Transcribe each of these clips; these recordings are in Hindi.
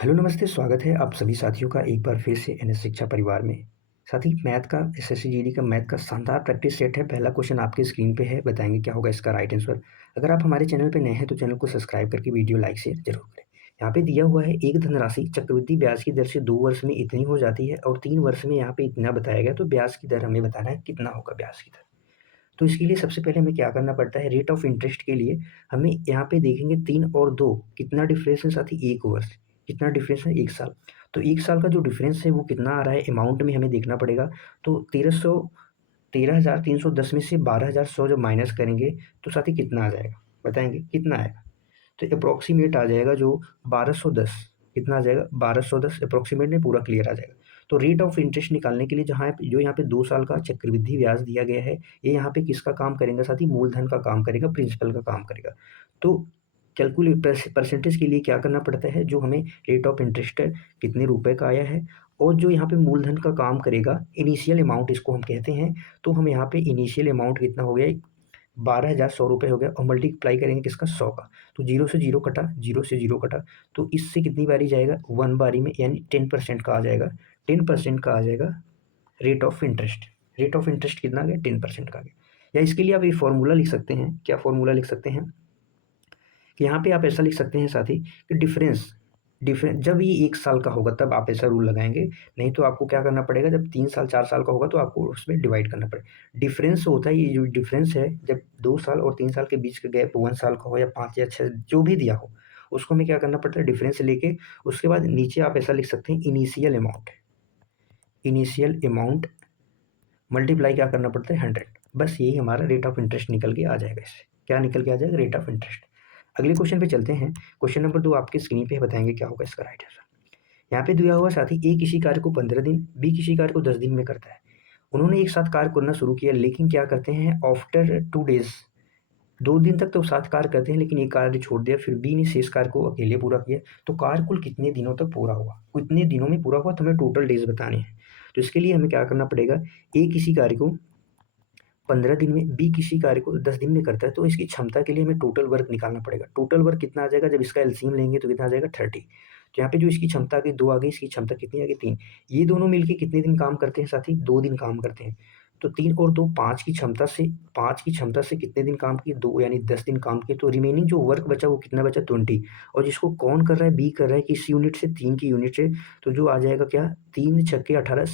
हेलो नमस्ते, स्वागत है आप सभी साथियों का एक बार फिर से एनएस शिक्षा परिवार में। साथी मैथ का एसएससी जीडी का मैथ का शानदार प्रैक्टिस सेट है। पहला क्वेश्चन आपके स्क्रीन पे है, बताएंगे क्या होगा इसका राइट आंसर। अगर आप हमारे चैनल पे नए हैं तो चैनल को सब्सक्राइब करके वीडियो लाइक शेयर जरूर करें। यहाँ पे दिया हुआ है एक धनराशि चक्रवृद्धि ब्याज की दर से 2 वर्ष में इतनी हो जाती है और 3 वर्ष में यहाँ पे इतना बताया गया, तो ब्याज की दर हमें बताना है कितना होगा ब्याज की दर। तो इसके लिए सबसे पहले हमें क्या करना पड़ता है, रेट ऑफ इंटरेस्ट के लिए हमें यहाँ पे देखेंगे 3 और 2 कितना डिफरेंस है साथी, 1 वर्ष कितना डिफरेंस है, 1 साल। तो 1 साल का जो डिफरेंस है वो कितना आ रहा है अमाउंट में हमें देखना पड़ेगा। तो 13,310 में से 12,100 जब माइनस करेंगे तो साथी कितना आ जाएगा, बताएंगे कितना आएगा। तो अप्रोक्सीमेट आ जाएगा जो 1210, कितना आ जाएगा 1210 अप्रोक्सीमेट में पूरा क्लियर आ जाएगा। तो रेट ऑफ इंटरेस्ट निकालने के लिए जहाँ जो यहाँ पे 2 साल का चक्रवृद्धि ब्याज दिया गया है, ये यहाँ पे किसका काम करेगा साथ ही, मूलधन का काम करेगा, प्रिंसिपल का काम करेगा। तो कैलकुलेट परसेंटेज के लिए क्या करना पड़ता है, जो हमें रेट ऑफ इंटरेस्ट है कितने रुपए का आया है और जो यहाँ पे मूलधन का काम करेगा इनिशियल अमाउंट इसको हम कहते हैं। तो हम यहाँ पे इनिशियल अमाउंट कितना हो गया, 12,100 रुपये हो गया और मल्टीप्लाई करेंगे किसका, 100 का। तो जीरो से जीरो कटा, जीरो से जीरो कटा, तो इससे कितनी बारी जाएगा, 1 बारी में, यानी 10% का आ जाएगा। 10% का आ जाएगा rate of interest. Rate of interest कितना आ गया, 10% का आ गया। या इसके लिए आप ये फॉर्मूला लिख सकते हैं, क्या फॉर्मूला लिख सकते हैं कि यहाँ पे आप ऐसा लिख सकते हैं साथी कि डिफरेंस डिफरेंस जब ये 1 साल का होगा तब आप ऐसा रूल लगाएंगे। नहीं तो आपको क्या करना पड़ेगा, जब 3 साल 4 साल का होगा तो आपको उसमें डिवाइड करना पड़ेगा। डिफरेंस होता है, ये जो डिफरेंस है जब 2 साल और 3 साल के बीच का गैप 1 साल का हो या 5 या 6 जो भी दिया हो, उसको हमें क्या करना पड़ता है, डिफरेंस लेके उसके बाद नीचे आप ऐसा लिख सकते हैं initial amount. Initial amount multiply क्या करना पड़ता है, 100। बस यही हमारा रेट ऑफ इंटरेस्ट निकल के आ जाएगा। इससे क्या निकल के आ जाएगा, रेट ऑफ इंटरेस्ट। अगले क्वेश्चन पे चलते हैं। क्वेश्चन नंबर 2 आपके स्क्रीन पे है, बताएंगे क्या होगा इसका राइट आंसर। यहाँ पे दिया हुआ साथी, ए किसी कार्य को 15 दिन, बी किसी कार्य को 10 दिन में करता है। उन्होंने एक साथ कार्य करना शुरू किया, लेकिन क्या करते हैं, आफ्टर 2 डेज, 2 दिन तक तो साथ कार्य करते हैं लेकिन एक कार्य छोड़ दिया, फिर बी ने शेष कार्य को अकेले पूरा किया। तो कार्य कुल कितने दिनों तक पूरा हुआ, कितने दिनों में पूरा हुआ, तो हमें टोटल डेज बताने हैं। तो इसके लिए हमें क्या करना पड़ेगा, ए किसी कार्य को 15 दिन में, बी किसी कार्य को 10 दिन में करता है, तो इसकी क्षमता के लिए हमें टोटल वर्क निकालना पड़ेगा। टोटल वर्क कितना आ जाएगा, जब इसका एलसीएम लेंगे तो कितना आ जाएगा, 30। तो यहाँ पे जो इसकी क्षमता आ गई 2 आ गई, इसकी क्षमता कितनी आ गई, 3। ये दोनों मिलके कितने दिन काम करते हैं साथी, 2 दिन काम करते हैं। तो 3 और 2 5 की क्षमता से, 5 की क्षमता से कितने दिन काम किए, 2, यानी 10 दिन काम किए। तो रिमेनिंग जो वर्क बचा वो कितना बचा, 20। और जिसको कौन कर रहा है, बी कर रहा है, किस यूनिट से, 3 की यूनिट से। तो जो आ जाएगा क्या, 3 छक्के 18,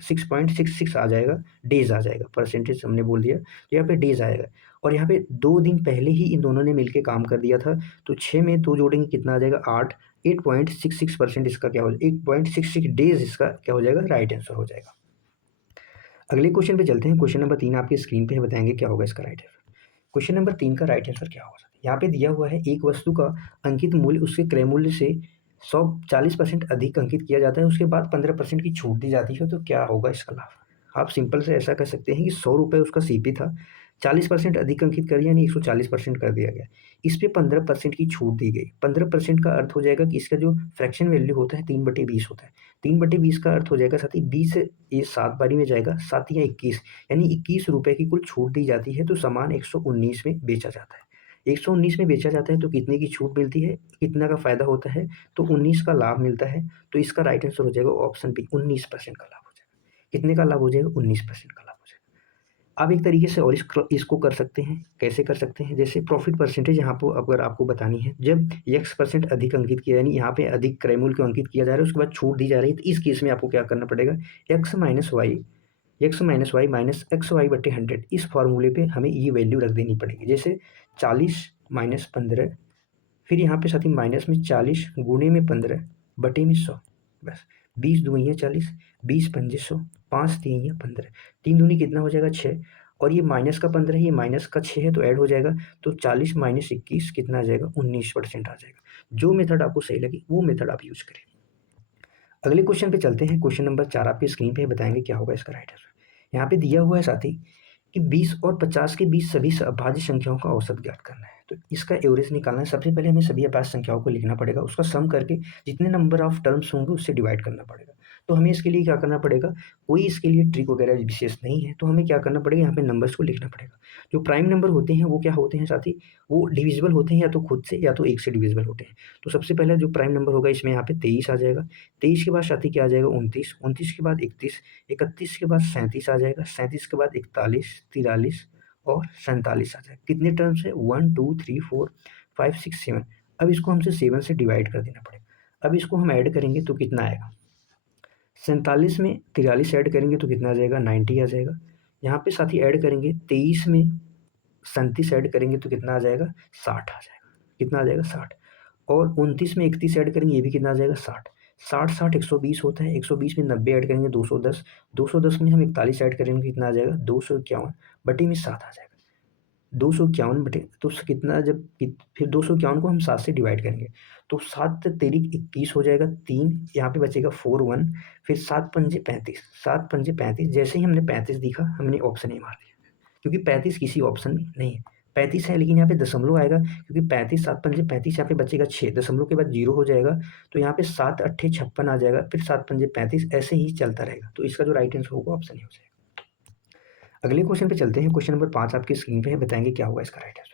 6.66 आ जाएगा, डेज आ जाएगा। परसेंटेज हमने बोल दिया तो यहाँ पे डेज आएगा। और यहाँ पे 2 दिन पहले ही इन दोनों ने मिलके काम कर दिया था, तो 6 में 2 जोड़ेंगे कितना आ जाएगा, 8। 8.66% इसका क्या हो जाएगा, 8.66 डेज इसका क्या हो जाएगा, राइट आंसर हो जाएगा। अगले क्वेश्चन पे चलते हैं। क्वेश्चन नंबर 3 आपके स्क्रीन पे है, बताएंगे क्या होगा इसका राइट आंसर। क्वेश्चन नंबर 3 का राइट आंसर क्या होगा, यहाँ पे दिया हुआ है एक वस्तु का अंकित मूल्य उसके क्रय मूल्य से 140% अधिक अंकित किया जाता है, उसके बाद 15% की छूट दी जाती है, तो क्या होगा इसका लाभ। आप सिंपल से ऐसा कर सकते हैं कि 100 रुपये उसका सीपी था, 40% अधिक अंकित कर दिया, यानी 140% कर दिया गया। इस पे 15% की छूट दी गई। 15% का अर्थ हो जाएगा कि इसका जो फ्रैक्शन वैल्यू होता है 3/20 होता है। 3/20 का अर्थ हो जाएगा साथ ही 20, ये 7 बारी में जाएगा, 7 या 21, यानी 21 रुपये की कुल छूट दी जाती है। तो सामान 119 में बेचा जाता है। 119 में बेचा जाता है तो कितने की छूट मिलती है, कितना का फायदा होता है, तो 19 का लाभ मिलता है। तो इसका राइट आंसर हो जाएगा ऑप्शन बी, 19% का लाभ हो जाएगा। कितने का लाभ हो जाएगा, 19% का लाभ हो जाएगा। आप एक तरीके से और इसको कर सकते हैं, कैसे कर सकते हैं, जैसे प्रॉफिट परसेंटेज यहाँ पर अगर आपको बतानी है, जब x% अधिक अंकित किया, यानी यहाँ पे अधिक क्रय मूल्य को अंकित किया जा रहा है, उसके बाद छूट दी जा रही है, तो इस केस में आपको क्या करना पड़ेगा, x-y माइनस XY/100, इस फार्मूले पे हमें ये वैल्यू रख देनी पड़ेगी। जैसे 40 माइनस 15, फिर यहाँ पे साथ ही माइनस में 40 गुणे में 15 बटे में 100, बस 20 दूनी 40, 20 पंजे 100, 5 तीन 15, 3 दूनी कितना हो जाएगा, 6। और ये माइनस का 15 है, ये माइनस का 6 है, तो ऐड हो जाएगा। तो 40 माइनस 21 कितना आ जाएगा, 19% आ जाएगा। जो मेथड आपको सही लगे वो मेथड आप यूज करें। अगले क्वेश्चन पे चलते हैं। क्वेश्चन नंबर 4 आपके स्क्रीन पे बताएंगे क्या होगा इसका राइट आंसर। यहाँ पे दिया हुआ है साथी कि 20 और 50 के बीच सभी अभाज्य संख्याओं का औसत ज्ञात करना है। तो इसका एवरेज निकालना है। सबसे पहले हमें सभी अभाज्य संख्याओं को लिखना पड़ेगा, उसका सम करके जितने नंबर ऑफ टर्म्स होंगे उससे डिवाइड करना पड़ेगा। तो हमें इसके लिए क्या करना पड़ेगा, कोई इसके लिए ट्रिक वगैरह विशेष नहीं है। तो हमें क्या करना पड़ेगा, यहाँ पे नंबर्स को लिखना पड़ेगा। जो प्राइम नंबर होते हैं वो क्या होते हैं साथी, वो डिविजिबल होते हैं या तो खुद से या तो 1 से डिविजिबल होते हैं। तो सबसे पहले जो प्राइम नंबर होगा इसमें यहाँ पे 23 आ जाएगा। 23 के बाद साथी क्या आ जाएगा 29, 29 के बाद 31, 31 के बाद 37 आ जाएगा, 37 के बाद 41, 43 और 47 आ जाएगा। कितने टर्म्स है, 1 2 3 4 5 6 7। अब इसको हमसे 7 से डिवाइड कर देना पड़ेगा। अब इसको हम ऐड करेंगे तो कितना आएगा, 47 में 43 ऐड करेंगे तो कितना आ जाएगा, 90 आ जाएगा। यहाँ पे साथ ही ऐड करेंगे 23 में 37 ऐड करेंगे तो कितना आ जाएगा, 60 आ जाएगा। कितना आ जाएगा, 60। और 29 में 31 ऐड करेंगे, ये भी कितना आ जाएगा, 60। 60 60 120 होता है, 120 में 90 ऐड करेंगे 210, 210 में हम 41 ऐड करेंगे कितना आ जाएगा, 251 बटे में 7 आ जाएगा। 251 बटे तो कितना, जब फिर 251 को हम 7 से डिवाइड करेंगे तो 7 तेरी 21 हो जाएगा, 3 यहाँ पे बचेगा 4 1, फिर 7 पंजे 35, 7 पंजे 35। जैसे ही हमने 35 दिखा हमने ऑप्शन ए मार दिया, क्योंकि 35 किसी ऑप्शन में नहीं है। 35 है लेकिन यहाँ पे दशमलव आएगा, क्योंकि 35 7 पंजे 35, यहाँ पे बचेगा 6, दशमलव के बाद 0 हो जाएगा। तो यहाँ पे 7 अट्ठे 56 आ जाएगा, फिर 7 पंजे 35, ऐसे ही चलता रहेगा। तो इसका जो राइट आंसर होगा ऑप्शन ए हो जाएगा। अगले क्वेश्चन पे चलते हैं। क्वेश्चन नंबर 5 आपकी स्क्रीन पे है, बताएंगे क्या होगा इसका राइट आंसर।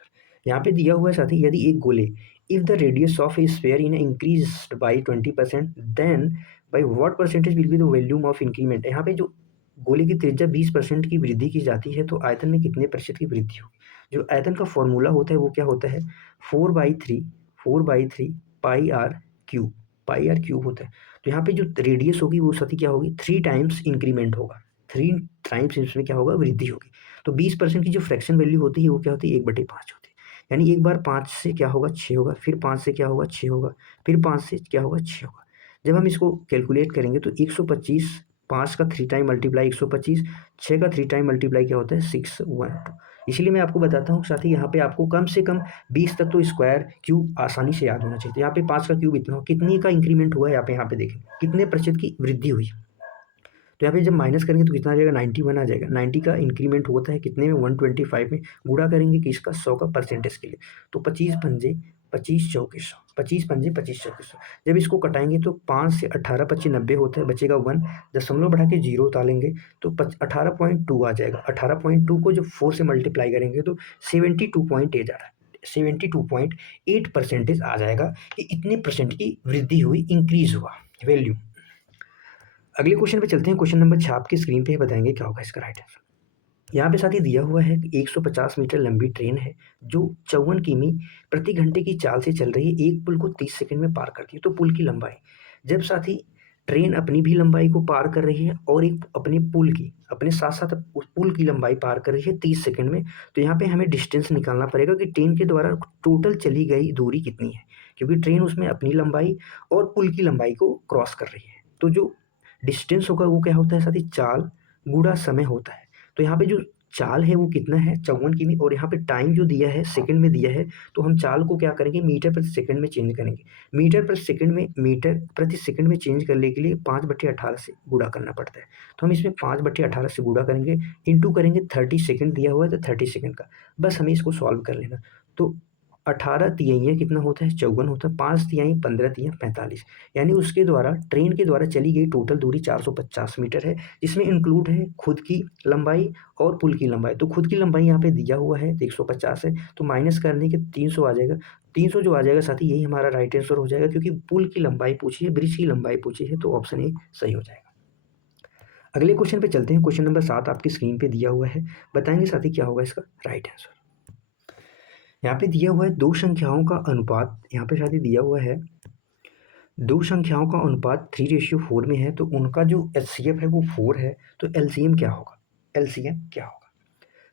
यहाँ पे दिया हुआ है साथी, यदि एक गोले if the radius of a sphere in increase by 20%, then by what percentage will be the volume of increment. यहाँ पे जो गोले की त्रिज्या 20% की वृद्धि की जाती है तो आयतन में कितने प्रतिशत की वृद्धि होगी। जो आयतन का फॉर्मूला होता है वो क्या होता है, 4/3 pi r cube, pi r cube होता है। तो यहाँ पे जो रेडियस होगी वो साथी क्या होगी, 3 टाइम्स इंक्रीमेंट होगा, 3 टाइम्स इसमें क्या होगा, वृद्धि होगी। तो 20% की जो फ्रैक्शन वैल्यू होती है वो क्या होती है, 1/5 होती है। यानी एक बार 5 से क्या होगा, 6 होगा, फिर 5 से क्या होगा, 6 होगा, फिर 5 से क्या होगा, 6 होगा। जब हम इसको कैलकुलेट करेंगे तो 125, 5 का 3 टाइम मल्टीप्लाई 125, 6 का 3 टाइम मल्टीप्लाई क्या होता है, 612। इसलिए मैं आपको बताता हूँ साथ ही, यहाँ पे आपको कम से कम 20 तक तो स्क्वायर क्यूब आसानी से याद होना चाहिए। तो यहाँ पे 5 का क्यूब इतना हो, कितनी का इंक्रीमेंट हुआ है, यहाँ पे देखें कितने प्रतिशत की वृद्धि हुई। तो यहाँ पे जब माइनस करेंगे तो कितना आ जाएगा, 91 आ जाएगा। 90 का इंक्रीमेंट होता है कितने में, 125 में। गुणा करेंगे किसका, 100 का, परसेंटेज के लिए। तो 25 पंजे 25 चौके 100, 25 पंजे 25 चौके 100। जब इसको कटाएंगे तो 5 से 18 25 90 होता है, बचेगा 1, दशमलव बढ़ा के 0 उतारेंगे तो 18.2 आ जाएगा। 18.2 को जब 4 से मल्टीप्लाई करेंगे तो 72.8 आ रहा है, 72.8% आ जाएगा कि इतने परसेंट की वृद्धि हुई, इंक्रीज हुआ वैल्यू। अगले क्वेश्चन पे चलते हैं। क्वेश्चन नंबर 6 आपकी स्क्रीन पे है, बताएंगे क्या होगा इसका राइट आंसर। यहाँ पे साथ ही दिया हुआ है कि 150 मीटर लंबी ट्रेन है जो 54 किमी प्रति घंटे की चाल से चल रही है, एक पुल को 30 सेकंड में पार करती है। तो पुल की लंबाई, जब साथ ही ट्रेन अपनी भी लंबाई को पार कर रही है और एक अपने पुल की, अपने साथ साथ उस पुल की लंबाई पार कर रही है 30 सेकंड में, तो यहाँ पे हमें डिस्टेंस निकालना पड़ेगा कि ट्रेन के द्वारा टोटल चली गई दूरी कितनी है, क्योंकि ट्रेन उसमें अपनी लंबाई और पुल की लंबाई को क्रॉस कर रही है। तो जो डिस्टेंस होगा वो क्या होता है साथ ही, चाल गुणा समय होता है। तो यहाँ पे जो चाल है वो कितना है, 54 किमी, और यहाँ पे टाइम जो दिया है सेकंड में दिया है, तो हम चाल को क्या करेंगे, मीटर प्रति सेकंड में चेंज करेंगे। मीटर प्रति सेकंड में, मीटर प्रति सेकंड में चेंज करने के लिए 5/18 से गुणा करना पड़ता है। तो हम इसमें 5/18 से गुणा करेंगे, इंटू करेंगे 30 सेकंड दिया हुआ है तो 30 सेकंड का, बस हमें इसको सॉल्व कर लेना। तो 18 तिहाइयाँ कितना होता है, 54 होता है, 5 तिहाई 15 तिहाई 45, यानी उसके द्वारा, ट्रेन के द्वारा चली गई टोटल दूरी 450 मीटर है, जिसमें इंक्लूड है खुद की लंबाई और पुल की लंबाई। तो खुद की लंबाई यहाँ पे दिया हुआ है 150 है, तो माइनस करने के 300 आ जाएगा। 300 जो आ जाएगा साथ ही, यही हमारा राइट आंसर हो जाएगा, क्योंकि पुल की लंबाई पूछी है, ब्रिज की लंबाई पूछी है, तो ऑप्शन ए सही हो जाएगा। अगले क्वेश्चन पे चलते हैं। क्वेश्चन नंबर 7 आपकी स्क्रीन पे दिया हुआ है, बताएंगे साथ ही क्या होगा इसका राइट आंसर। यहाँ पे दिया हुआ है दो संख्याओं का अनुपात, यहाँ पे शायद दिया हुआ है दो संख्याओं का अनुपात 3:4 में है, तो उनका जो एचसीएफ है वो 4 है, तो एलसीएम क्या होगा, एलसीएम क्या होगा।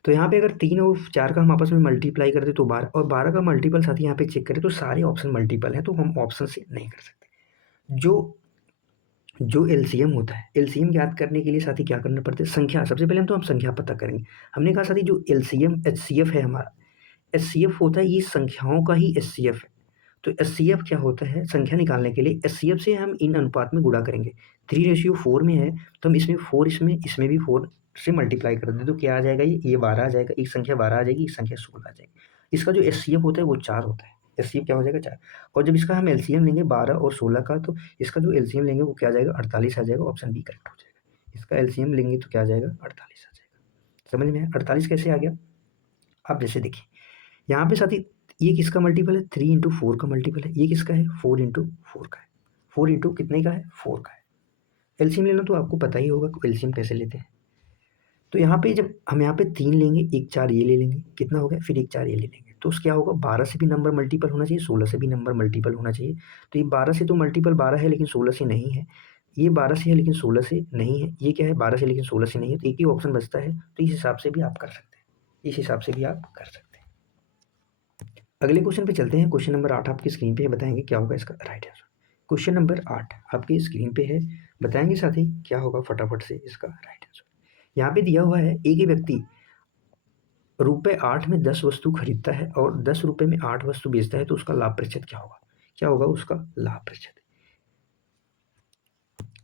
तो यहाँ पे अगर 3 और 4 का हम आपस में मल्टीप्लाई करते तो 12, और 12 का मल्टीपल साथ ही यहाँ पे चेक करें तो सारे ऑप्शन मल्टीपल है, तो हम ऑप्शन से नहीं कर सकते। जो एलसीएम होता है, एलसीएम ज्ञात करने के लिए साथी क्या करना पड़ता है, संख्या, सबसे पहले हम संख्या पता करेंगे। हमने कहा साथी जो एलसीएम एचसीएफ है हमारा, एचसीएफ होता है ये संख्याओं का ही एचसीएफ है। तो एचसीएफ क्या होता है, संख्या निकालने के लिए एचसीएफ से हम इन अनुपात में गुणा करेंगे। 3:4 में है तो हम इसमें 4, इसमें भी 4 से मल्टीप्लाई कर दें तो क्या आ जाएगा, ये 12 आ जाएगा, एक संख्या 12 आ जाएगी, एक संख्या 16 आ जाएगी। इसका जो एचसीएफ होता है वो 4 होता है। एचसीएफ क्या हो जाएगा 4। और जब इसका हम एलसीएम लेंगे 12 और 16 का, तो इसका जो एलसीएम लेंगे वो क्या आ जाएगा 48 आ जाएगा। ऑप्शन बी करेक्ट हो जाएगा। इसका एलसीएम लेंगे तो क्या आ जाएगा 48 आ जाएगा। समझ में 48 कैसे आ गया? आप जैसे देखिए यहाँ पे साथी ये किसका मल्टीपल है 3 इंटू 4 का मल्टीपल है, ये किसका है 4 इंटू 4 का है, 4 इंटू कितने का है 4 का है। एलसीएम लेना तो आपको पता ही होगा कि एलसीएम कैसे लेते हैं। तो यहाँ पे जब हम यहाँ पे 3 लेंगे, 1 4 ये ले लेंगे, कितना हो गया, फिर 1 4 ये ले लेंगे, तो क्या होगा 12 से भी नंबर मल्टीपल होना चाहिए, 16 से भी नंबर मल्टीपल होना चाहिए। तो ये 12 से तो मल्टीपल 12 है लेकिन 16 से नहीं है, ये 12 से है लेकिन 16 से नहीं है, ये क्या है 12 से लेकिन 16 से नहीं है, तो एक ही ऑप्शन बचता है। तो इस हिसाब से भी आप कर सकते हैं, इस हिसाब से भी आप कर सकते हैं। अगले क्वेश्चन पे चलते हैं। क्वेश्चन नंबर 8 आपकी स्क्रीन पे है, बताएंगे क्या होगा इसका राइट आंसर। क्वेश्चन नंबर 8 आपकी स्क्रीन पे है, बताएंगे साथी क्या होगा फटाफट से इसका राइट आंसर। यहाँ पे दिया हुआ है एक ही व्यक्ति ₹8 में 10 वस्तु खरीदता है और ₹10 में 8 वस्तु बेचता है, तो उसका लाभ प्रतिशत क्या होगा? क्या होगा उसका लाभ प्रतिशत?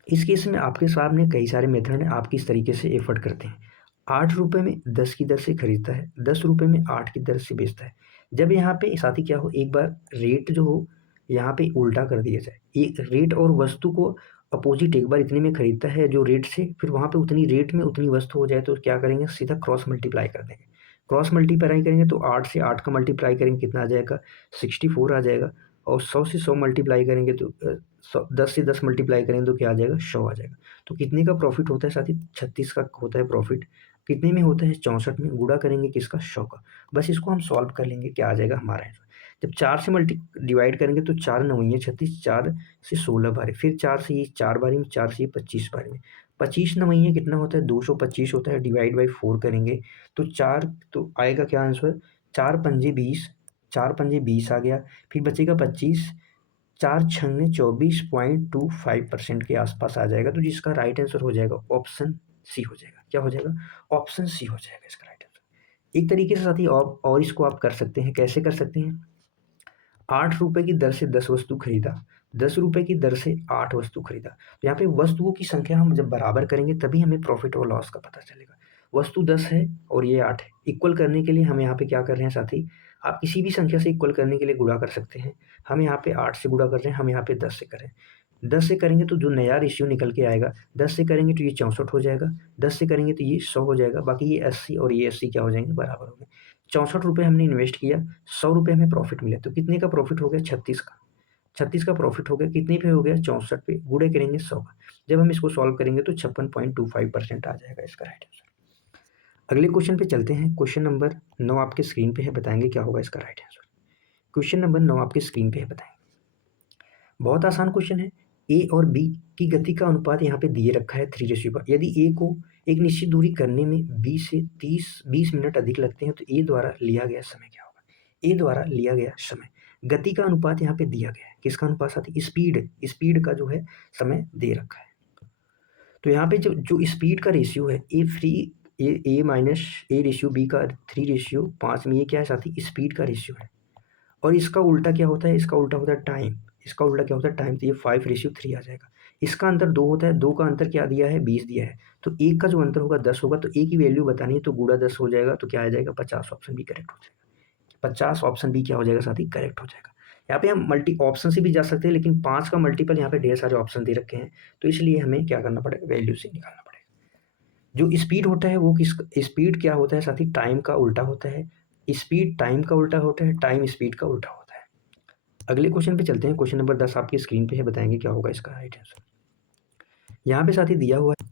इस केस में आपके सामने कई सारे मेथड हैं, आप किस तरीके से एफर्ट करते हैं। ₹8 में 10 की दर से खरीदता है, ₹10 में 8 की दर से बेचता है। जब यहाँ पे साथी क्या हो, एक बार रेट जो हो यहाँ पे उल्टा कर दिया जाए, एक रेट और वस्तु को अपोजिट एक बार इतने में खरीदता है जो रेट से, फिर वहाँ पे उतनी रेट में उतनी वस्तु हो जाए, तो क्या करेंगे सीधा क्रॉस मल्टीप्लाई कर देंगे। क्रॉस मल्टीप्लाई करेंगे तो 8 से 8 का मल्टीप्लाई करेंगे कितना आ जाएगा 64 आ जाएगा, और 100 से 100 मल्टीप्लाई करेंगे तो 10 से 10 मल्टीप्लाई करेंगे तो क्या आ जाएगा 100 आ जाएगा। तो कितने का प्रॉफिट होता है साथी 36 का होता है प्रॉफिट। कितने में होता है 64 में, गुणा करेंगे किसका 100 का। बस इसको हम सॉल्व कर लेंगे, क्या आ जाएगा हमारा आंसर। जब 4 से मल्टी डिवाइड करेंगे तो 4 9 36, 4 से 16 बारी, फिर 4 से ये 4 बारी में, 4 से ये 25 बारी में, 25 9 कितना होता है 225 होता है, डिवाइड बाई 4 करेंगे तो 4, तो आएगा क्या आंसर 4 पंजे 20, 4 पंजे 20 आ गया, फिर बचेगा 25, 4 छंगे 24.25% के आसपास आ जाएगा। तो जिसका राइट आंसर हो जाएगा ऑप्शन सी हो जाएगा। क्या हो जाएगा ऑप्शन सी हो जाएगा इसका राइट आंसर। एक तरीके से साथी और इसको आप कर सकते हैं, कैसे कर सकते हैं, ₹8 की दर से 10 वस्तु खरीदा, ₹10 की दर से 8 वस्तु खरीदा। तो यहाँ पे वस्तुओं की संख्या हम जब बराबर करेंगे तभी हमें प्रॉफिट और लॉस का पता चलेगा। वस्तु 10 है और ये 8 है, इक्वल करने के लिए हम यहाँ पे क्या कर रहे हैं साथी, आप किसी भी संख्या से इक्वल करने के लिए गुणा कर सकते हैं। हम यहाँ पे 8 से गुणा कर रहे हैं, हम यहाँ पे 10 से करें, 10 से करेंगे तो जो नया रेशियो निकल के आएगा, 10 से करेंगे तो ये 64 हो जाएगा, 10 से करेंगे तो ये 100 हो जाएगा, बाकी ये 80 और ये 80 क्या हो जाएंगे बराबर हो गए। ₹64 हमने इन्वेस्ट किया, ₹100 हमें प्रॉफिट मिला, तो कितने का प्रॉफिट हो गया 36 का, 36 का प्रॉफिट हो गया, कितने पे हो गया 64 पे, गुणे करेंगे 100 का। जब हम इसको सॉल्व करेंगे तो 56.25% आ जाएगा इसका राइट आंसर। अगले क्वेश्चन पे चलते हैं। क्वेश्चन नंबर 9 आपके स्क्रीन पे है, बताएंगे क्या होगा इसका राइट आंसर। क्वेश्चन नंबर 9 आपके स्क्रीन पे है, बताएंगे। बहुत आसान क्वेश्चन है। ए और बी की गति का अनुपात यहाँ पे दिए रखा है 3:1। यदि ए को एक निश्चित दूरी करने में बी से 20 मिनट अधिक लगते हैं तो ए द्वारा लिया गया समय क्या होगा। ए द्वारा लिया गया समय, गति का अनुपात यहाँ पे दिया गया है, किसका अनुपात साथी, स्पीड, स्पीड का जो है समय दे रखा है। तो यहाँ पे जो जो स्पीड का रेशियो है ए माइनस ए रेशियो बी का 3:5 में, ये क्या है साथी स्पीड का रेशियो है। और इसका उल्टा क्या होता है, इसका उल्टा होता है टाइम, इसका उल्टा क्या होता है टाइम, तो ये 5:3 आ जाएगा। इसका अंतर 2 होता है, 2 का अंतर क्या दिया है 20 दिया है, तो एक का जो अंतर होगा 10 होगा, तो ए की वैल्यू बतानी है तो गुणा 10 हो जाएगा, तो क्या आ जाएगा 50। ऑप्शन बी करेक्ट हो जाएगा, 50 ऑप्शन बी क्या हो जाएगा साथी करेक्ट हो जाएगा। यहाँ पे हम मल्टी ऑप्शन से भी जा सकते हैं, लेकिन 5 का मल्टीपल यहाँ पे ढेर सारे ऑप्शन दे रखे हैं, तो इसलिए हमें क्या करना पड़ेगा वैल्यू से निकालना पड़ेगा। जो स्पीड होता है वो किस, स्पीड क्या होता है साथी टाइम का उल्टा होता है, स्पीड टाइम का उल्टा होता है, टाइम स्पीड का उल्टा होता है। अगले क्वेश्चन पे चलते हैं। क्वेश्चन नंबर 10 आपकी स्क्रीन पे है, बताएंगे क्या होगा इसका राइट आंसर। यहाँ पे साथी दिया हुआ है,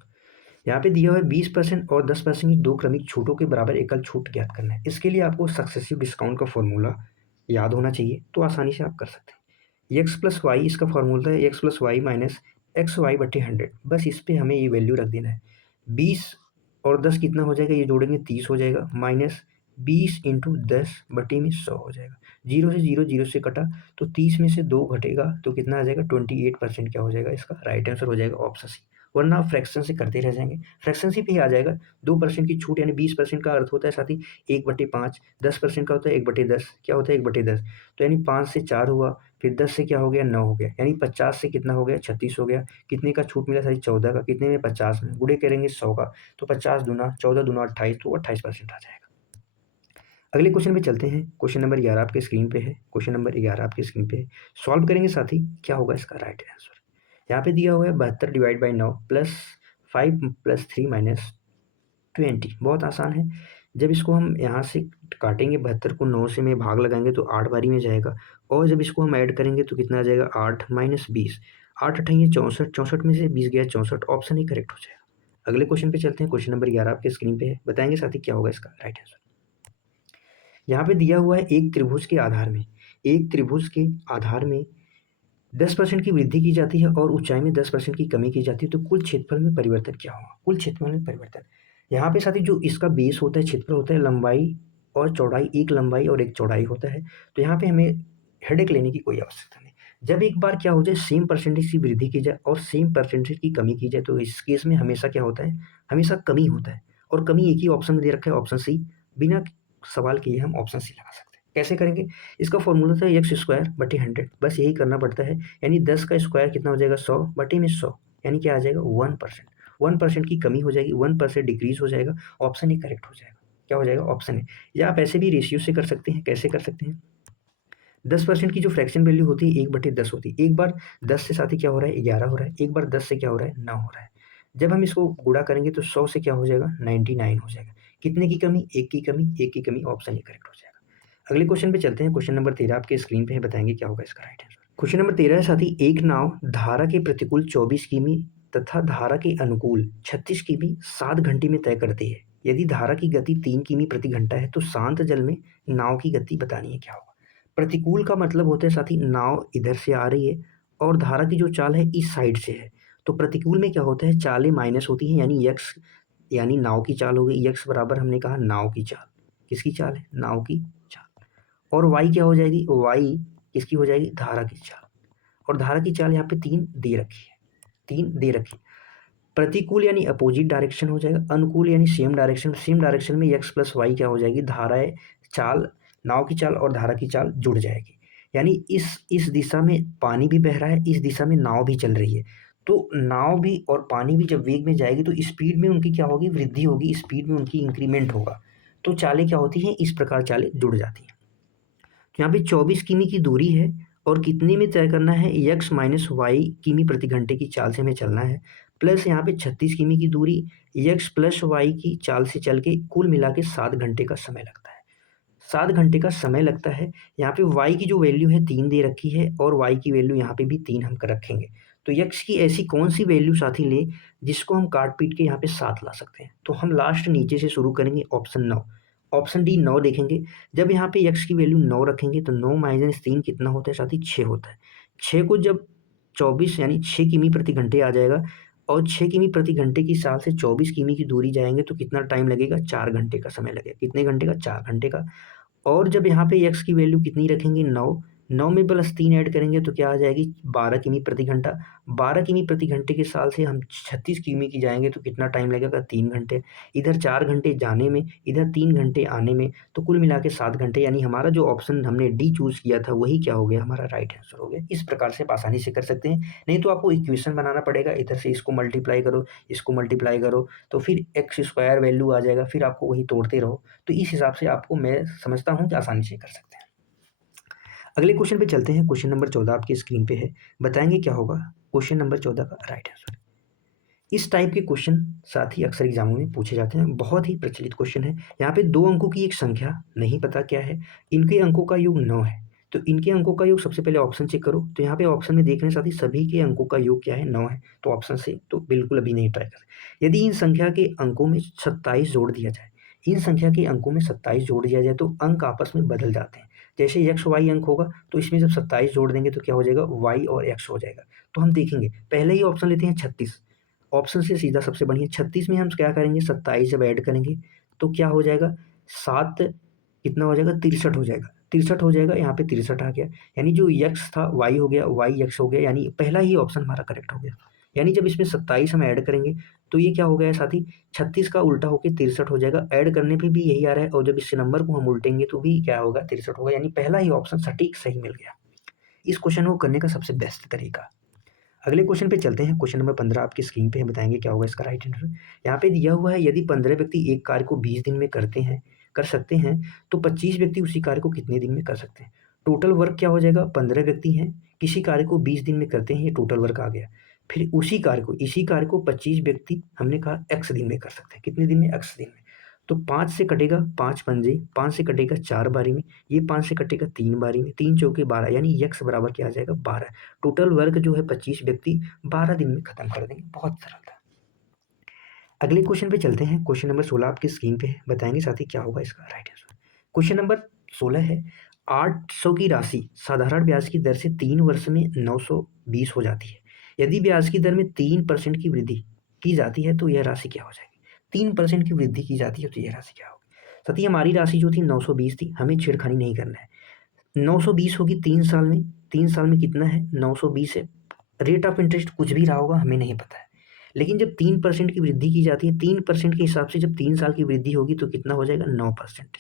यहाँ पे दिया हुआ है 20% और 10% की दो क्रमिक छूटों के बराबर एकल छूट ज्ञात करना है। इसके लिए आपको सक्सेसिव डिस्काउंट का फॉर्मूला याद होना चाहिए, तो आसानी से आप कर सकते हैं। एक्स प्लस वाई इसका फॉर्मूला है, X plus Y minus X Y बटे 100। बस इस पर हमें ये वैल्यू रख देना है। 20 और 10 कितना हो जाएगा, ये जोड़ेंगे 30 हो जाएगा, माइनस 20 इंटू 10 बटे में 100 हो जाएगा। 0 से 0 0 से कटा, तो 30 में से 2 घटेगा तो कितना आ जाएगा 28% क्या हो जाएगा इसका राइट आंसर हो जाएगा ऑप्शन सी। वरना आप फ्रैक्शन से करते रह जाएंगे, फ्रैक्शन से भी आ जाएगा। 2% की छूट यानी 20% का अर्थ होता है साथी 1/5, 10% का होता है 1/10, क्या होता है 1/10, तो यानी 5 से 4 हुआ, फिर 10 से क्या हो गया 9 हो गया, यानी 50 से कितना हो गया 36 हो गया। कितने का छूट मिला साथी 14 का, कितने में 50 में, गुणे करेंगे 100 का, तो 50 दूना 14 दूना 28, तो 28% आ जाएगा। अगले क्वेश्चन पे चलते हैं। क्वेश्चन नंबर 11 आपके स्क्रीन पे है। क्वेश्चन नंबर 11 आपके स्क्रीन पे है। सॉल्व करेंगे साथी, क्या होगा इसका राइट आंसर। यहाँ पे दिया हुआ है 72 divide by 9 plus 5 plus 3 minus 20। बहुत आसान है। जब इसको हम यहाँ से काटेंगे, 72 को 9 से में भाग लगाएंगे तो 8 बारी में जाएगा, और जब इसको हम ऐड करेंगे तो कितना आ जाएगा, 8 माइनस 20। 8 अठाई 64, 64 में से 20 गया 64, ऑप्शन ही करेक्ट हो जाएगा। अगले क्वेश्चन पे चलते हैं। क्वेश्चन नंबर 11 आपके स्क्रीन पे है। बताएंगे साथी क्या होगा इसका राइट आंसर। यहाँ पे दिया हुआ है एक त्रिभुज के आधार में, एक त्रिभुज के आधार में 10% की वृद्धि की जाती है और ऊंचाई में 10% की कमी की जाती है, तो कुल क्षेत्रफल में परिवर्तन क्या होगा। कुल क्षेत्रफल में परिवर्तन, यहाँ पे साथी जो इसका बेस होता है, क्षेत्रफल होता है, लंबाई और चौड़ाई, एक लंबाई और एक चौड़ाई होता है। तो यहाँ पे हमें हेडेक लेने की कोई आवश्यकता नहीं। जब एक बार क्या हो जाए, सेम परसेंटेज की वृद्धि की जाए और सेम परसेंटेज की कमी की जाए, तो इस केस में हमेशा क्या होता है, हमेशा कमी होता है। और कमी एक ही ऑप्शन में दे रखा है, ऑप्शन सी। बिना सवाल किए हम ऑप्शन सी लगा सकते हैं। कैसे करेंगे, इसका फॉर्मूला था एक्स स्क्वायर बटे 100, बस यही करना पड़ता है। यानी 10 का स्क्वायर कितना हो जाएगा, 100 बटे में 100, यानी क्या आ जाएगा 1%। 1% की कमी हो जाएगी, 1% डिक्रीज हो जाएगा, ऑप्शन ही करेक्ट हो जाएगा। क्या हो जाएगा, ऑप्शन है। या आप ऐसे भी रेशियो से कर सकते हैं। कैसे कर सकते हैं, 10% की जो फ्रैक्शन वैल्यू होती है 1/10 होती है। एक बार 10 से साथी क्या हो रहा है, 11 हो रहा है। एक बार 10 से क्या हो रहा है, 9 हो रहा है। जब हम इसको गुणा करेंगे तो 100 से क्या हो जाएगा, 99 हो जाएगा। कितने की कमी, एक की कमी, एक की कमी, ऑप्शन ही करेक्ट हो जाएगा। अगले क्वेश्चन पे चलते हैं। क्वेश्चन नंबर 13 आपके स्क्रीन पे है। बताएंगे क्या होगा इसका राइट आंसर। क्वेश्चन नंबर 13 है साथी, एक नाव धारा के प्रतिकूल 24 किमी तथा धारा के अनुकूल 36 किमी 7 घंटे में तय करती है। यदि धारा की गति 3 किमी प्रति घंटा है तो शांत जल में नाव की गति बतानी है, क्या होगा। प्रतिकूल का मतलब होता है साथी, नाव इधर से आ रही है और धारा की जो चाल है इस साइड से है। तो प्रतिकूल में क्या होता है, चालें माइनस होती हैं, यानी यक्स, यानी नाव की चाल हो गई। यक्स बराबर हमने कहा नाव की चाल, किसकी चाल है, नाव की चाल। और वाई क्या हो जाएगी, वाई किसकी हो जाएगी, धारा की चाल। और धारा की चाल यहाँ पे 3 दे रखी है, 3 दे रखी है। प्रतिकूल यानी अपोजिट डायरेक्शन हो जाएगा, अनुकूल यानी सेम डायरेक्शन। सेम डायरेक्शन में एक्स प्लस वाई क्या हो जाएगी, धाराएं, चाल, नाव की चाल और धारा की चाल जुड़ जाएगी। यानी इस दिशा में पानी भी बह रहा है, इस दिशा में नाव भी चल रही है। तो नाव भी और पानी भी जब वेग में जाएगी तो स्पीड में उनकी क्या होगी, वृद्धि होगी, स्पीड में उनकी इंक्रीमेंट होगा। तो चालें क्या होती हैं, इस प्रकार चालें जुड़ जाती हैं। तो यहाँ पे 24 किमी की दूरी है और कितने में तय करना है, एक्स माइनस वाई किमी प्रति घंटे की चाल से हमें चलना है। प्लस यहाँ पे 36 किमी की दूरी एक्स प्लस वाई की चाल से चल के कुल मिला के 7 घंटे का समय लगता है। 7 घंटे का समय लगता है। यहाँ पे वाई की जो वैल्यू है 3 दे रखी है और वाई की वैल्यू यहाँ पे भी 3 हम कर रखेंगे। तो यक्स की ऐसी कौन सी वैल्यू साथी ले जिसको हम काट पीट के यहाँ पे 7 ला सकते हैं। तो हम लास्ट नीचे से शुरू करेंगे, ऑप्शन 9, ऑप्शन डी 9 देखेंगे। जब यहाँ पे यक्स की वैल्यू 9 रखेंगे तो 9 माइनस 3 कितना होता है साथी, 6 होता है। 6 को जब 24 यानी 6 किमी प्रति घंटे आ जाएगा और 6 किमी प्रति घंटे की चाल से 24 किमी की दूरी जाएंगे तो कितना टाइम लगेगा, 4 घंटे का समय लगेगा। कितने घंटे का, 4 घंटे का। और जब यहाँ पे एक्स की वैल्यू कितनी रखेंगे, 9, 9 में प्लस 3 ऐड करेंगे तो क्या आ जाएगी, 12 किमी प्रति घंटा। 12 किमी प्रति घंटे के साल से हम 36 किमी की जाएंगे तो कितना टाइम लगेगा, 3 घंटे। इधर 4 घंटे जाने में, इधर 3 घंटे आने में, तो कुल मिला के 7 घंटे। यानी हमारा जो ऑप्शन हमने डी चूज़ किया था वही क्या हो गया, हमारा राइट आंसर हो गया। इस प्रकार से आप आसानी से कर सकते हैं। नहीं तो आपको इक्वेशन बनाना पड़ेगा, इधर से इसको मल्टीप्लाई करो, इसको मल्टीप्लाई करो, तो फिर एक्स स्क्वायर वैल्यू आ जाएगा, फिर आपको वही तोड़ते रहो। तो इस हिसाब से आपको मैं समझता हूँ कि आसानी से कर सकते हैं। अगले क्वेश्चन पे चलते हैं। क्वेश्चन नंबर 14 आपकी स्क्रीन पे है। बताएंगे क्या होगा क्वेश्चन नंबर 14 का राइट आंसर। इस टाइप के क्वेश्चन साथ ही अक्सर एग्जामों में पूछे जाते हैं, बहुत ही प्रचलित क्वेश्चन है। यहाँ पे 2 अंकों की एक संख्या नहीं पता क्या है, इनके अंकों का योग 9 है। तो इनके अंकों का योग, सबसे पहले ऑप्शन चेक करो। तो यहाँ पे ऑप्शन में देख रहे हैं साथ ही सभी के अंकों का योग क्या है, 9 है। तो ऑप्शन से तो बिल्कुल अभी नहीं ट्राई कर। यदि इन संख्या के अंकों में 27 जोड़ दिया जाए, इन संख्या के अंकों में 27 जोड़ दिया जाए तो अंक आपस में बदल जाते हैं। जैसे एक्स वाई अंक होगा तो इसमें जब 27 जोड़ देंगे तो क्या हो जाएगा, वाई और एक्स हो जाएगा। तो हम देखेंगे, पहले ही ऑप्शन लेते हैं 36, ऑप्शन से सीधा सबसे बढ़िया 36 में हम क्या करेंगे, 27 जब ऐड करेंगे तो क्या हो जाएगा, 7 कितना हो जाएगा, 63 हो जाएगा। 63 हो जाएगा, यहाँ पे 63 आ गया। यानी जो यक्स था वाई हो गया, वाई यक्स हो गया, यानी पहला ही ऑप्शन हमारा करेक्ट हो गया। यानी जब इसमें 27 हम ऐड करेंगे तो ये क्या हो गया साथी, 36 का उल्टा होकर 63 हो जाएगा। ऐड करने पे भी यही आ रहा है और जब इस नंबर को हम उल्टेंगे तो भी क्या होगा, 63 होगा। यानी पहला ही ऑप्शन सटीक सही मिल गया। इस क्वेश्चन को करने का सबसे बेस्ट तरीका। अगले क्वेश्चन पे चलते हैं। क्वेश्चन नंबर 15 आपकी स्क्रीन पे है। बताएंगे क्या होगा इसका राइट आंसर। यहाँ पे दिया हुआ है, यदि 15 व्यक्ति एक कार्य को 20 दिन में करते हैं कर सकते हैं तो 25 व्यक्ति उसी कार्य को कितने दिन में कर सकते हैं। टोटल वर्क क्या हो जाएगा, 15 व्यक्ति हैं, किसी कार्य को 20 दिन में करते हैं, ये टोटल वर्क आ गया। फिर इसी कार्य को 25 व्यक्ति हमने कहा x दिन में कर सकते हैं, कितने दिन में, x दिन में। तो 5 से कटेगा 5 पंजे, 5 से कटेगा 4 बारी में, ये 5 से कटेगा 3 बारी में, 3 चौके 12, यानी x बराबर क्या आ जाएगा 12। टोटल वर्क जो है 25 व्यक्ति 12 दिन में खत्म कर देंगे। बहुत सरल था। अगले क्वेश्चन पे चलते हैं। क्वेश्चन नंबर 16 आपकी स्क्रीन पे है, बताएंगे साथी क्या होगा इसका राइट आंसर। क्वेश्चन नंबर 16 है, 800 की राशि साधारण ब्याज की दर से 3 वर्ष में 920 हो जाती है। यदि ब्याज की दर में 3% की वृद्धि की जाती है तो यह राशि क्या हो जाएगी। 3% की वृद्धि की जाती है तो यह राशि क्या होगी। साथी हमारी राशि जो थी 920 थी, हमें छेड़खानी नहीं करना है। 920 होगी 3 साल में, 3 साल में कितना है 920 है। रेट ऑफ इंटरेस्ट कुछ भी रहा होगा हमें नहीं पता है, लेकिन जब 3% की वृद्धि की जाती है, 3% के हिसाब से जब 3 साल की वृद्धि होगी तो कितना हो जाएगा 9%।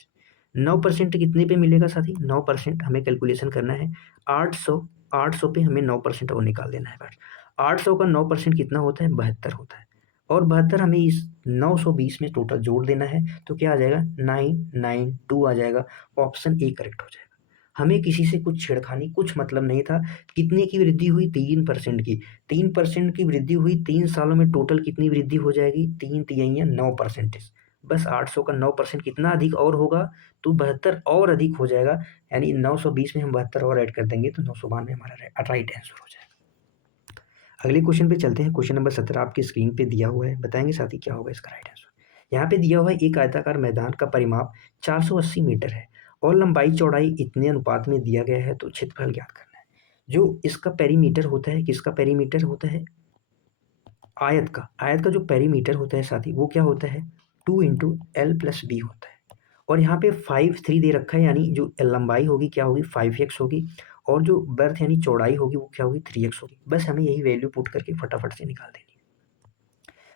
9% कितने पे मिलेगा साथी, 9% हमें कैलकुलेशन करना है 800 पे हमें 9% और निकाल देना है बस। 800 का 9% कितना होता है 72 होता है, और 72 हमें इस 920 में टोटल जोड़ देना है तो क्या आ जाएगा 992 आ जाएगा। ऑप्शन ए करेक्ट हो जाएगा। हमें किसी से कुछ छेड़खानी, कुछ मतलब नहीं था। कितने की वृद्धि हुई 3% की, 3% की वृद्धि हुई 3 सालों में, टोटल कितनी वृद्धि हो जाएगी 3 तिहाइयाँ 9%। बस 800 का 9% कितना अधिक और होगा तो 72 और अधिक हो जाएगा, यानी 920 में हम 72 और ऐड कर देंगे तो 992 हमारा राइट आंसर हो जाएगा। अगले क्वेश्चन पे चलते हैं। क्वेश्चन नंबर 17 आपकी स्क्रीन पे दिया हुआ है, बताएंगे साथी क्या होगा इसका राइट आंसर। यहाँ पे दिया हुआ है एक आयताकार मैदान का परिमाप 480 मीटर है और लंबाई चौड़ाई इतने अनुपात में दिया गया है, तो क्षेत्रफल ज्ञात करना है। जो इसका पेरीमीटर होता है, किसका पेरीमीटर होता है, आयत का जो पेरीमीटर होता है साथी वो क्या होता है 2 इंटू एल प्लस बी होता है। और यहाँ पे 5 3 दे रखा है, यानी जो लंबाई होगी क्या होगी 5x होगी, और जो बर्थ यानी चौड़ाई होगी वो क्या होगी 3x होगी। बस हमें यही वैल्यू पुट करके फटाफट से निकाल देनी है।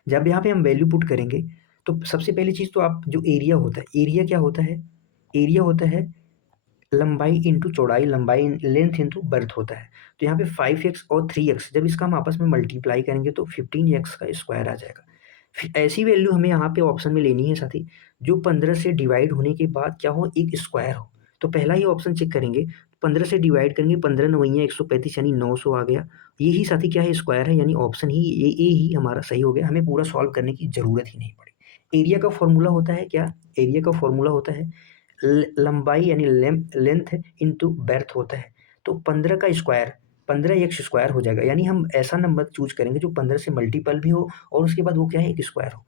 जब यहाँ पे हम वैल्यू पुट करेंगे तो सबसे पहली चीज़ तो आप जो एरिया होता है, एरिया क्या होता है, एरिया होता है लंबाई इंटू चौड़ाई, लंबाई लेंथ इंटू बर्थ होता है। तो यहाँ पे 5x और 3x जब इसका हम आपस में मल्टीप्लाई करेंगे तो 15x का स्क्वायर आ जाएगा। फिर ऐसी वैल्यू हमें यहाँ पे ऑप्शन में लेनी है साथी जो 15 से डिवाइड होने के बाद क्या हो, एक स्क्वायर हो। तो पहला ही ऑप्शन चेक करेंगे, 15 से डिवाइड करेंगे, 15 नवैया 135 यानी 900 आ गया। यही साथी क्या है स्क्वायर है, यानी ऑप्शन ही ए ही हमारा सही हो गया। हमें पूरा सॉल्व करने की ज़रूरत ही नहीं पड़ी। एरिया का फॉर्मूला होता है क्या, एरिया का फॉर्मूला होता है लंबाई यानी लेंथ इंटू बर्थ होता है। तो 15 का स्क्वायर 15x स्क्वायर हो जाएगा, यानी हम ऐसा नंबर चूज करेंगे जो 15 से मल्टीपल भी हो और उसके बाद वो क्या है एक स्क्वायर हो।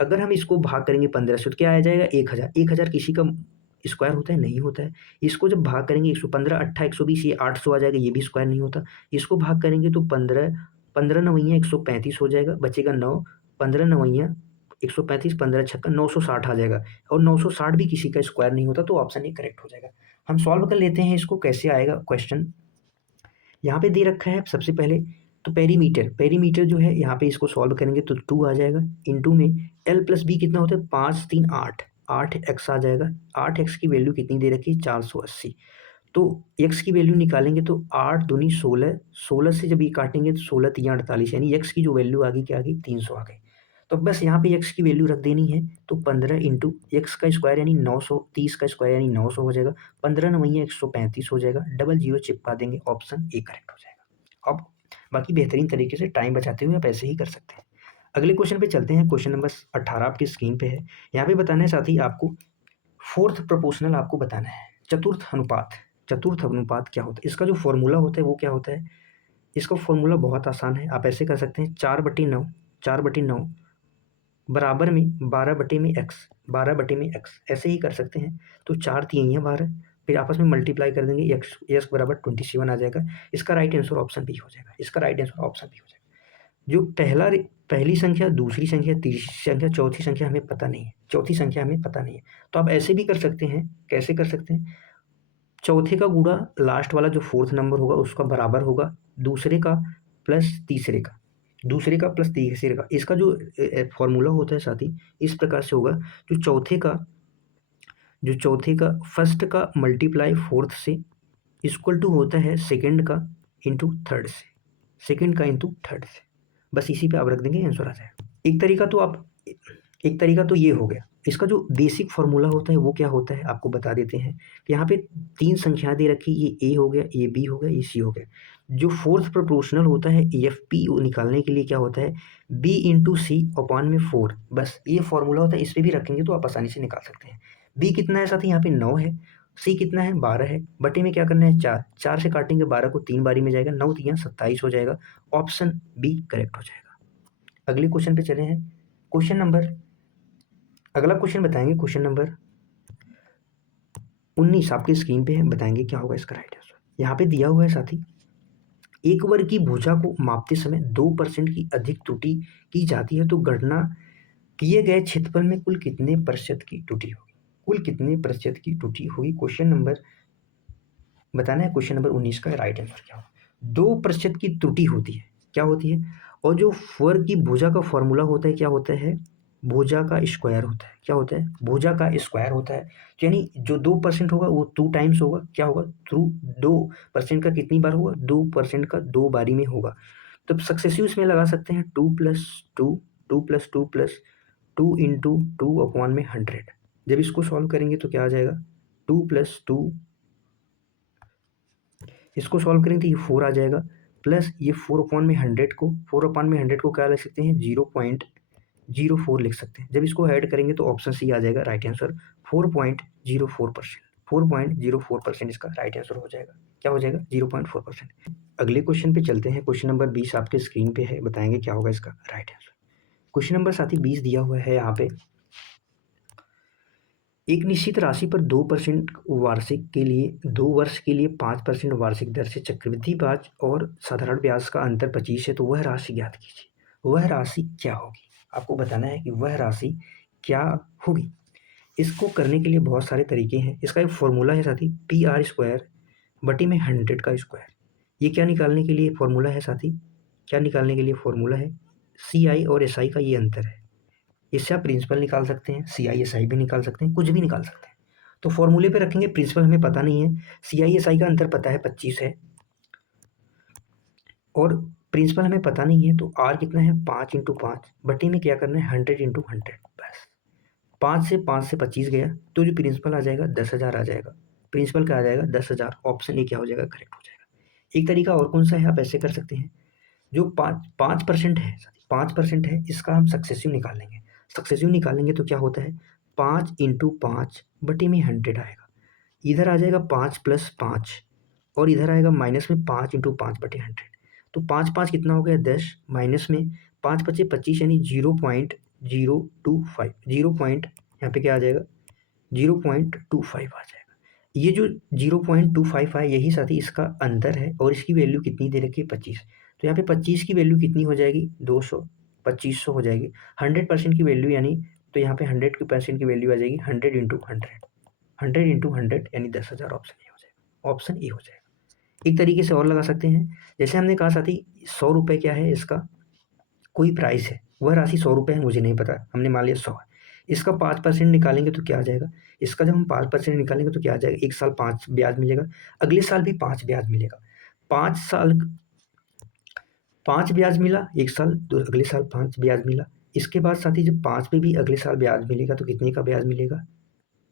अगर हम इसको भाग करेंगे 15 से तो क्या आ जाएगा 1000। 1000 किसी का स्क्वायर होता है, नहीं होता है। इसको जब भाग करेंगे 115 8 120 ये 800 आ जाएगा, ये भी स्क्वायर नहीं होता। इसको भाग करेंगे तो 15 नवैया 135 हो जाएगा, बचेगा 9, 15 नवैया 135, 15 छक्का 960 आ जाएगा, और 960 भी किसी का स्क्वायर नहीं होता, तो ऑप्शन ए करेक्ट हो जाएगा। हम सॉल्व कर लेते हैं इसको, कैसे आएगा क्वेश्चन। यहाँ पे दे रखा है सबसे पहले तो पेरीमीटर जो है यहाँ पे इसको सॉल्व करेंगे तो 2 आ जाएगा, इंटू में एल प्लस बी कितना होता है 5 3 8, 8x आ जाएगा। 8x की वैल्यू कितनी दे रखी है 480। तो x की वैल्यू निकालेंगे तो 8 दूनी 16, 16 से जब ये काटेंगे तो 16 3 48, यानी x की जो वैल्यू आ गई क्या आ गई 300 आ गई। तो बस यहाँ पे x की वैल्यू रख देनी है, तो 15 इंटू एक्स का स्क्वायर यानी 930 का स्क्वायर यानी 900 हो जाएगा, 15 नवैया 135 हो जाएगा, डबल जीरो चिपका देंगे, ऑप्शन ए करेक्ट हो जाएगा। अब बाकी बेहतरीन तरीके से टाइम बचाते हुए आप ऐसे ही कर सकते हैं। अगले क्वेश्चन पे चलते हैं। क्वेश्चन नंबर 18 आपकी स्क्रीन पे है। यहाँ पे बताना है साथ ही आपको फोर्थ प्रोपोर्शनल आपको बताना है, चतुर्थ अनुपात क्या होता है। इसका जो फॉर्मूला होता है वो क्या होता है, इसका फॉर्मूला बहुत आसान है। आप ऐसे कर सकते हैं 4/9 बराबर में 12/x ऐसे ही कर सकते हैं। तो 4 तिहाइयाँ 12, फिर आपस में मल्टीप्लाई कर देंगे, x बराबर 27 आ जाएगा। इसका राइट आंसर ऑप्शन बी हो जाएगा, इसका राइट आंसर ऑप्शन बी हो जाएगा। जो पहली संख्या, दूसरी संख्या, तीसरी संख्या, चौथी संख्या हमें पता नहीं है, चौथी संख्या हमें पता नहीं है, तो आप ऐसे भी कर सकते हैं। कैसे कर सकते हैं, चौथे का गुणा लास्ट वाला जो फोर्थ नंबर होगा उसका बराबर होगा दूसरे का प्लस तीसरे का, दूसरे का प्लस तीसरे का। इसका जो फॉर्मूला होता है साथी इस प्रकार से होगा, जो चौथे का फर्स्ट का मल्टीप्लाई फोर्थ से इक्वल टू होता है सेकंड का इंटू थर्ड से, सेकंड का इंटू थर्ड से। बस इसी पे आप रख देंगे, आंसर आ जाएगा। एक तरीका तो ये हो गया। इसका जो बेसिक फार्मूला होता है वो क्या होता है आपको बता देते हैं कि यहाँ पे 3 संख्या दे रखी, ये ए हो गया, ये बी हो गया, ये सी हो गया। जो फोर्थ प्रोपोर्शनल होता है एफ पी निकालने के लिए क्या होता है, बी इंटू सी अपॉन में 4, बस ये फार्मूला होता है। इस पर भी रखेंगे तो आप आसानी से निकाल सकते हैं। बी कितना है साथी, यहाँ पे 9 है, सी कितना है 12 है, बटे में क्या करना है 4, 4 से काटेंगे 12 को 3 बारी में जाएगा, 9 3 27 हो जाएगा। ऑप्शन बी करेक्ट हो जाएगा। अगले क्वेश्चन पे चले हैं। अगला क्वेश्चन बताएंगे क्वेश्चन नंबर 19 आपके स्क्रीन पे है, बताएंगे क्या होगा इसका राइट आंसर। यहाँ पे दिया हुआ है साथी, एक वर्ग की भुजा को मापते समय 2% की अधिक त्रुटि की जाती है तो गणना किए गए क्षेत्रफल में कुल कितने प्रतिशत की त्रुटि होगी, कुल कितने प्रतिशत की त्रुटि होगी। क्वेश्चन नंबर बताना है, क्वेश्चन नंबर 19 का राइट आंसर क्या होगा। 2% की त्रुटि होती है, क्या होती है, और जो वर्ग की भुजा का फॉर्मूला होता है क्या होता है, भुजा का स्क्वायर होता है, क्या होता है, भुजा का स्क्वायर होता है। यानी जो 2% होगा वो 2 टाइम्स होगा, क्या होगा, थ्रू 2% का कितनी बार होगा, 2% का 2 बारी में होगा। तो सक्सेसिव इसमें लगा सकते हैं 2+2 2+2 इंटू 2/100। जब इसको सॉल्व करेंगे तो क्या आ जाएगा, 2+2, इसको सॉल्व करेंगे तो ये 4 आ जाएगा, प्लस ये 4/100 को क्या लिख सकते हैं, 0.04 लिख सकते हैं। जब इसको ऐड करेंगे तो ऑप्शन सी आ जाएगा राइट आंसर, 4.04%। 4.04% इसका राइट आंसर हो जाएगा, क्या हो जाएगा, 0.4%। अगले क्वेश्चन पे चलते हैं। क्वेश्चन नंबर 20 आपके स्क्रीन पे है, बताएंगे क्या होगा इसका राइट आंसर। क्वेश्चन नंबर साथी 20 दिया हुआ है यहाँ पे, एक निश्चित राशि पर 2% वार्षिक के लिए 2 वर्ष के लिए 5% वार्षिक दर से चक्रवृद्धि ब्याज और साधारण ब्याज का अंतर 25 है, तो वह राशि ज्ञात कीजिए। वह राशि क्या होगी, आपको बताना है कि वह राशि क्या होगी। इसको करने के लिए बहुत सारे तरीके हैं। इसका एक फॉर्मूला है साथी, PR² बटे में 100 का स्क्वायर। ये क्या निकालने के लिए फॉर्मूला है साथी, क्या निकालने के लिए फॉर्मूला है, CI और SI का ये अंतर है। इससे आप प्रिंसिपल निकाल सकते हैं, CI/SI भी निकाल सकते हैं, कुछ भी निकाल सकते हैं। तो फॉर्मूले पे रखेंगे, प्रिंसिपल हमें पता नहीं है, CI/SI का अंतर पता है 25 है, और प्रिंसिपल हमें पता नहीं है, तो R कितना है 5 × 5 बटे में क्या करना है 100 × 100, बस 5 से 25 गया तो जो प्रिंसिपल आ जाएगा 10,000 आ जाएगा। प्रिंसिपल क्या आ जाएगा 10,000। ऑप्शन ए क्या हो जाएगा, करेक्ट हो जाएगा। एक तरीका और कौन सा है, आप ऐसे कर सकते हैं, जो 5% है, 5% है, इसका हम सक्सेसिव निकाल लेंगे। सक्सेसिव निकालेंगे तो क्या होता है, 5 × 5 बटे में 100 आएगा। इधर आ जाएगा 5 + 5 और इधर आएगा माइनस में 5 × 5 बटे 100। तो 5 5 कितना हो गया 10, माइनस में 5 × 5 = 25 यानी 0.025, 0. यहाँ पे क्या आ जाएगा 0.25 आ जाएगा। ये जो 0.25 है यही साथी इसका अंतर है, और इसकी वैल्यू कितनी दे रखी है 25। तो यहाँ पे 25 की वैल्यू कितनी हो जाएगी 200, 2500 हो जाएगी। 100% की वैल्यू यानी, तो यहाँ पे 100% की वैल्यू आ जाएगी 100 × 100, 100 × 100 यानी 10,000। ऑप्शन ए हो जाएगा, ऑप्शन ए हो जाएगा। एक तरीके से और लगा सकते हैं, जैसे हमने कहा साथी 100 रुपये क्या है, इसका कोई प्राइस है, वह राशि 100 रुपये है, मुझे नहीं पता, हमने मान लिया 100 है। इसका 5% निकालेंगे तो क्या आ जाएगा, इसका जब हम 5% निकालेंगे तो क्या आ जाएगा, 1 साल 5 ब्याज मिलेगा, अगले साल भी 5 ब्याज मिलेगा। 5 साल 5 ब्याज मिला एक साल, तो अगले साल 5 ब्याज मिला। इसके बाद साथी जब 5 पे भी अगले साल ब्याज मिलेगा तो कितने का ब्याज मिलेगा,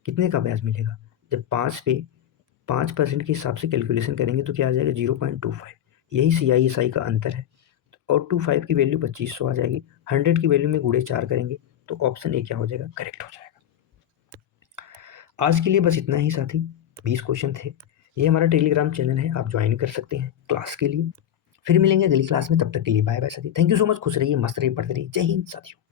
कितने का ब्याज मिलेगा, जब 5 पे 5% के हिसाब से कैलकुलेशन करेंगे तो क्या आ जाएगा 0.25। यही CI/SI का अंतर है, और 25 की वैल्यू 2500 आ जाएगी। 100 की वैल्यू में गुणे 4 करेंगे तो ऑप्शन ए क्या हो जाएगा, करेक्ट हो जाएगा। आज के लिए बस इतना ही साथी, 20 क्वेश्चन थे। ये हमारा टेलीग्राम चैनल है, आप ज्वाइन कर सकते हैं क्लास के लिए। फिर मिलेंगे अगली क्लास में, तब तक के लिए बाय बाय साथी। थैंक यू सो मच, खुश रहिए, मस्त रहिए, पढ़ते रहिए। जय हिंद साथियों।